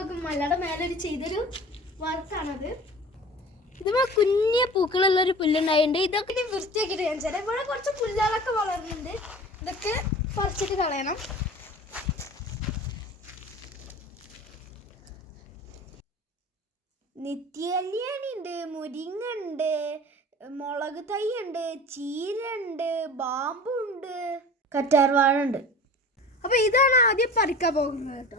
നോക്കും മലയുടെ മേലെ ഒരു ചെയ്തൊരു വർക്കാണത് ഇതുപോലെ കുഞ്ഞ പൂക്കളുള്ള ഒരു പുല്ലുണ്ടായിട്ടുണ്ട്. ഇതൊക്കെ ഞാൻ വൃത്തിയാക്കിയിട്ട് ഞാൻ ചേരാം. ഇവിടെ കുറച്ച് പുല്ലുകളൊക്കെ വളർന്നുണ്ട് ഇതൊക്കെ പറിച്ചിട്ട് കളയണം. നിത്യകല്യാണിണ്ട് മുരിങ്ങുണ്ട് മുളക് തൈയുണ്ട് ഉണ്ട് ചീര ഉണ്ട് ബാമ്പുണ്ട് കറ്റാർവാഴ ഉണ്ട് അപ്പൊ ഇതാണ് ആദ്യം പറിക്കാൻ പോകുന്നത് കേട്ടോ.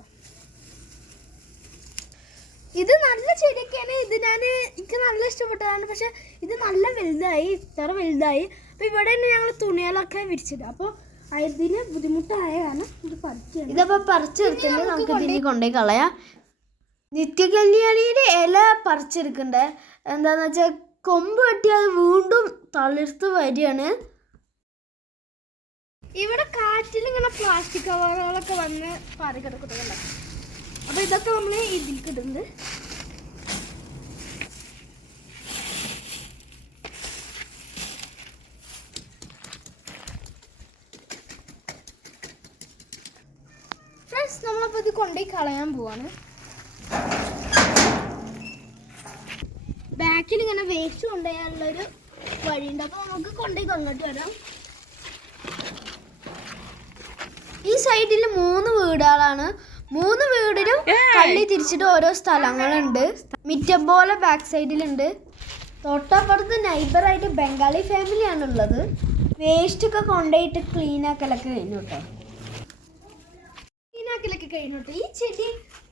ഇത് നല്ല ചെടിയൊക്കെയാണ്. ഇത് ഞാൻ എനിക്ക് നല്ല ഇഷ്ടപ്പെട്ടതാണ്. പക്ഷെ ഇത് നല്ല വലുതായി ഇത്ര വലുതായി. അപ്പൊ ഇവിടെ തന്നെ ഞങ്ങൾ തുണികളൊക്കെ വിരിച്ചത് അപ്പോൾ അതിന് ബുദ്ധിമുട്ടായ കാരണം ഇത് പറിച്ചു ഇതപ്പോ പറിച്ചെടുത്തിട്ട് നമുക്ക് ഇതിനെ കൊണ്ടുപോയി കളയാം. നിത്യകല്യാണിയുടെ ഇല പറിച്ചെടുക്കണ്ടേ? എന്താന്ന് വെച്ചാൽ കൊമ്പ് വെട്ടി അത് വീണ്ടും തളിർത്ത് വരികയാണ്. ഇവിടെ കാറ്റിൽ ഇങ്ങനെ പ്ലാസ്റ്റിക് കവറുകളൊക്കെ വന്ന് പാറി കിടക്കുന്നുണ്ട്. അപ്പൊ ഇതൊക്കെ നമ്മൾ ഇതിലേക്ക് ഇടുന്നത് ഫ്രണ്ട്സ് നമ്മളപ്പോൾ ഇത് കൊണ്ടുപോയി കളയാൻ പോവാണ്. ബാക്കിൽ ഇങ്ങനെ വേസ്റ്റ് കൊണ്ടുപോയാലുള്ളൊരു വഴിയുണ്ട്. അപ്പോൾ നമുക്ക് കൊണ്ടുപോയി കൊണ്ടിട്ട് വരാം. ഈ സൈഡിൽ മൂന്ന് വീടുകളാണ്. മൂന്ന് വീടിനും കള്ളി തിരിച്ചിട്ട് ഓരോ സ്ഥലങ്ങളുണ്ട്. മിറ്റം പോലെ ബാക്ക് സൈഡിലുണ്ട് തൊട്ടപ്പുറത്ത് നൈബറായിട്ട് ബംഗാളി ഫാമിലിയാണ് ഉള്ളത് വേസ്റ്റ് ഒക്കെ കൊണ്ടുപോയിട്ട് ക്ലീൻ ആക്കലൊക്കെ കഴിഞ്ഞു കേട്ടോ ക്ലീനാക്കലൊക്കെ കഴിഞ്ഞു കേട്ടോ ഈ ചെടി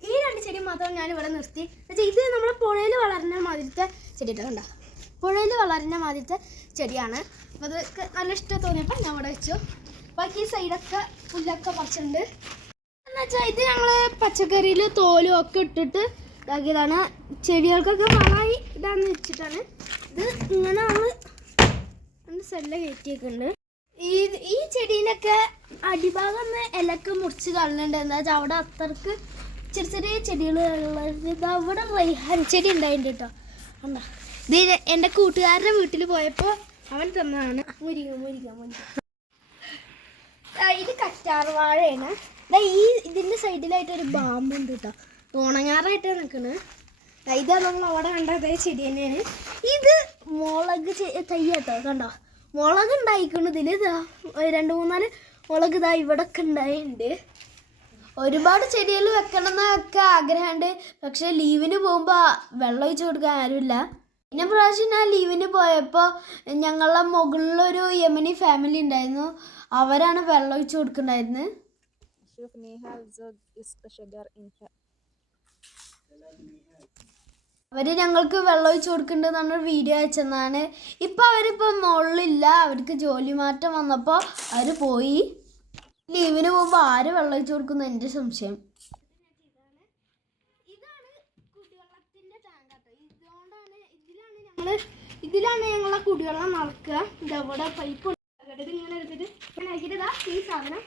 ഈ രണ്ട് ചെടി മാത്രം ഞാൻ ഇവിടെ നിർത്തി. എന്നുവെച്ചാൽ ഇത് നമ്മൾ പുഴയിൽ വളർന്ന മാതിരത്തെ ചെടി കണ്ട? പുഴയിൽ വളരുന്ന മാതിരത്തെ ചെടിയാണ്. അപ്പോൾ അത് നല്ല ഇഷ്ടം തോന്നിയപ്പോൾ ഞാൻ ഇവിടെ വെച്ചു. ബാക്കി ഈ സൈഡൊക്കെ പുല്ലൊക്കെ പറിച്ചിട്ടുണ്ട്. എന്നുവെച്ചാൽ ഇത് ഞങ്ങൾ പച്ചക്കറിയിൽ തോലും ഒക്കെ ഇട്ടിട്ട് ഇതാക്കിയതാണ്. ചെടികൾക്കൊക്കെ വളമായി ഇതാന്ന് വെച്ചിട്ടാണ്. ഇത് ഇങ്ങനെ നമ്മൾ സെല്ല കയറ്റിയൊക്കെയുണ്ട് ഈ ഈ ചെടീനൊക്കെ അടിഭാഗം ഒന്ന് ഇലക്ക് മുറിച്ച് കളഞ്ഞിട്ടുണ്ട്. എന്താ വെച്ചാൽ അവിടെ അത്രയ്ക്ക് ചെറിയ ചെറിയ ചെടികൾ ഇത് അവിടെ റൈഹാൻ ചെടി ഉണ്ടായിട്ടുണ്ട് കേട്ടോ. കണ്ടോ? ഇത് എന്റെ കൂട്ടുകാരുടെ വീട്ടിൽ പോയപ്പോൾ അവൻ തന്നതാണ്. മുരിങ്ങ മുരിങ്ങ മുരിങ്ങ. ഇത് കറ്റാർ വാഴയാണ്. ഈ ഇതിന്റെ സൈഡിലായിട്ട് ഒരു ബാമ്പുണ്ട് കേട്ടോ ഉണങ്ങാറായിട്ട് നിൽക്കുന്നത് ഇതാ നമ്മൾ അവിടെ കണ്ട ചെടി തന്നെയാണ്. ഇത് മുളക് തയ്യാട്ടോ കണ്ടോ? മുളക് ഉണ്ടായിക്കണു ഇതിൽ ഇതാ രണ്ട് മൂന്നാൽ മുളക് ഇതാ ഇവിടെ ഒക്കെ ഒരുപാട് ചെടികൾ വെക്കണം എന്നൊക്കെ ആഗ്രഹമുണ്ട്. പക്ഷെ ലീവിന് പോകുമ്പോൾ വെള്ളം ഒഴിച്ചു കൊടുക്കാൻ ആരുമില്ല. പിന്നെ പ്രാവശ്യം ഞാൻ ലീവിന് പോയപ്പോൾ ഞങ്ങളുടെ മുകളിലൊരു യമനി ഫാമിലി ഉണ്ടായിരുന്നു. അവരാണ് വെള്ളം ഒഴിച്ചു കൊടുക്കണ്ടായിരുന്നത് അവർ ഞങ്ങൾക്ക് വെള്ളം ഒഴിച്ചു കൊടുക്കുന്നുണ്ട് നമ്മൾ വീഡിയോ അയച്ചെന്നാണ്. ഇപ്പൊ അവരിപ്പോ മുകളിലില്ല. അവർക്ക് ജോലി മാറ്റം വന്നപ്പോ അവർ പോയി. ലീവിന് പോകുമ്പോ ആര് വെള്ളം ഒഴിച്ചു കൊടുക്കുന്നു എന്റെ സംശയം. ഇതാണ് കുടിവെള്ളത്തിന്റെ ടാങ്ക് കേട്ടോ ഇതുകൊണ്ടാണ് ഇതിലാണ് ഞങ്ങൾ കുടിവെള്ളം നടക്കുക. ഇതവിടെ പൈപ്പ് ഇങ്ങനെ എടുത്തിട്ട് ഇങ്ങനെ ആക്കിയിട്ട് ഇതാ ഈ സാധനം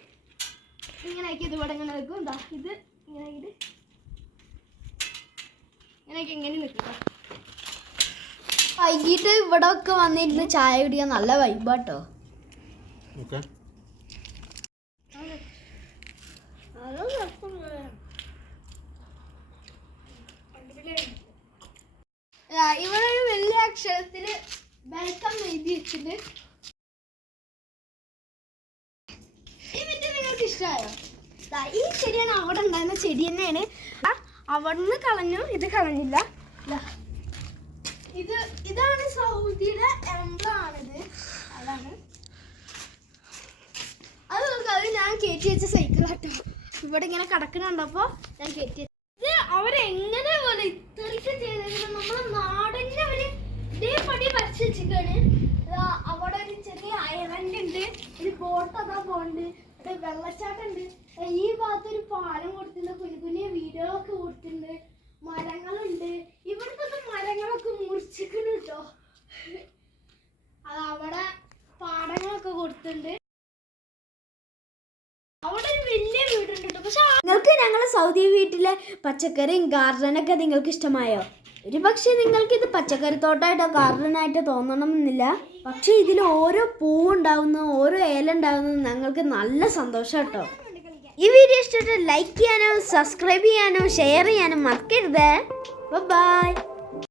ഇങ്ങനെ ആക്കി ഇത് ഇവിടെ ഇങ്ങനെ നിൽക്കും. എന്താ ഇത് ഇങ്ങനെ ഇത്. ഇങ്ങനെയൊക്കെ ഇങ്ങനെ നിൽക്കും വൈകിട്ട് ഇവിടെ ഒക്കെ വന്നിരുന്ന് ചായ കുടിക്കാൻ നല്ല വൈബാട്ടോ. ഇവിടെ ഒരു വലിയ അക്ഷരത്തിൽ വെൽക്കം എഴുതി വെച്ചിട്ട് ഈ വീഡിയോ ഈ ചെടിയാണ് അവിടെ ഉണ്ടായിരുന്ന ചെടി തന്നെയാണ്. അവിടുന്ന് കളഞ്ഞു ഇത് കളഞ്ഞില്ല. ഇത് ഇതാണ് സൗദിയുടെ എംബ്ലാണിത് അതാണ്. അത് അത് ഞാൻ കയറ്റി വെച്ച സൈക്കിൾ സൈക്കിളാട്ടോ ഇവിടെ ഇങ്ങനെ കിടക്കണുണ്ടപ്പോ ഞാൻ കയറ്റി ഇത് അവരെങ്ങനെ പോലെ ഇത്രയ്ക്ക് ചെയ്തത് നമ്മളെ നാടിന്റെ അവർ ഇതേപടി വരച്ച് വെച്ചിട്ടാണ് ഇതാ അവിടെ ഒരു ചെറിയ ഐലൻഡ് ഉണ്ട് ഒരു ബോട്ട് അതാ പോണ്ട് ഒരു വെള്ളച്ചാട്ടം ഈ ഭാഗത്ത് ഒരു പാലം കൊടുത്തിട്ടുണ്ട്. കുഞ്ഞു കുഞ്ഞു വീടുകളൊക്കെ കൊടുത്തിട്ടുണ്ട്. മരങ്ങളുണ്ട്. ഇവിടുത്തെ മരങ്ങളൊക്കെ മുറിച്ചിക്കണ് കേട്ടോ അവിടെ പാടങ്ങളൊക്കെ കൊടുത്തിട്ടുണ്ട്. അവിടെ വലിയ വീടുണ്ട് നിങ്ങൾക്ക് ഞങ്ങളെ സൗദി വീട്ടിലെ പച്ചക്കറിയും ഗാർഡനൊക്കെ നിങ്ങൾക്ക് ഇഷ്ടമായോ? ഒരു പക്ഷേ നിങ്ങൾക്ക് ഇത് പച്ചക്കറി തോട്ടമായിട്ടോ ഗാർഡനായിട്ടോ തോന്നണമെന്നില്ല. പക്ഷേ ഇതിൽ ഓരോ പൂവുണ്ടാവുന്ന ഓരോ ഏല ഉണ്ടാവുന്നത് ഞങ്ങൾക്ക് നല്ല സന്തോഷം കേട്ടോ ഈ വീഡിയോ ഇഷ്ടപ്പെട്ട് ലൈക്ക് ചെയ്യാനോ സബ്സ്ക്രൈബ് ചെയ്യാനോ ഷെയർ ചെയ്യാനോ മറക്കരുത്. ബൈ.